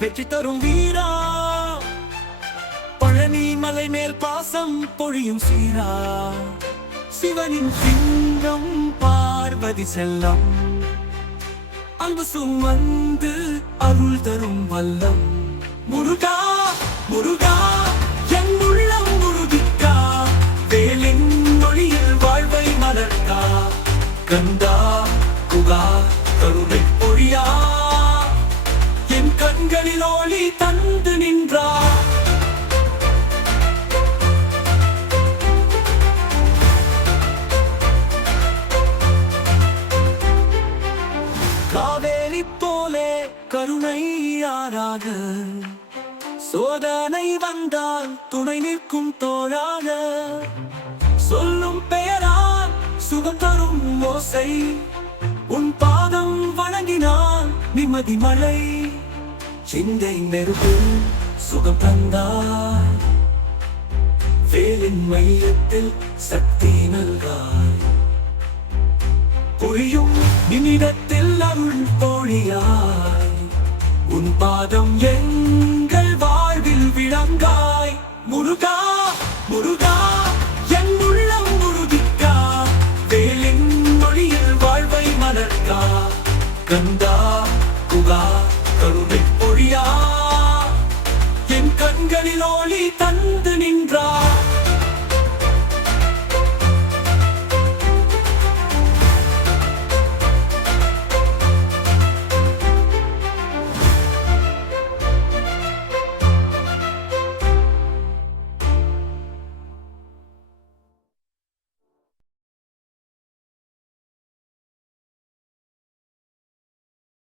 வெற்றி தரும் வீரா, பழனி மலை மேல் பாசம் பொழியும் சீரா, சிவனின் சிங்கம் பார்வதி செல்லம், அன்பு சுமந்து அருள் தரும் வல்லம். முருகா முருகா என் உள்ளம் முருகிக்கா, வேலின் மொழியில் வாழ்வை மலர்க்கா, கந்தா குகா கருணை பொழியா, என் கண்களில் ஒளி தந்து நின்றார். காவேரி போலே கருணை யாராக, சோதனை வந்தால் துணை நிற்கும் தோழாக, சொல்லும் பெயரால் சுகம் தரும் ஓசை, உன் பாதம் வணங்கினால் நிம்மதி மழை, சிந்தை நெருப்பு சுகம் தந்தாய், வேலின் மையத்தில் சக்தி நல்காய், பொழியும் நிமிடத்தில் அருள் பொழியாய், உன் பாதம் எங்கள் வாழ்வில் விளங்காய். முருகா முருகா என் உள்ளம் முருகிக்கா, வேலின் மொழியில் வாழ்வை மலர்க்கா, கந்தா குகா கருணை பொழியா, என் கண்களில் ஒளி தந்து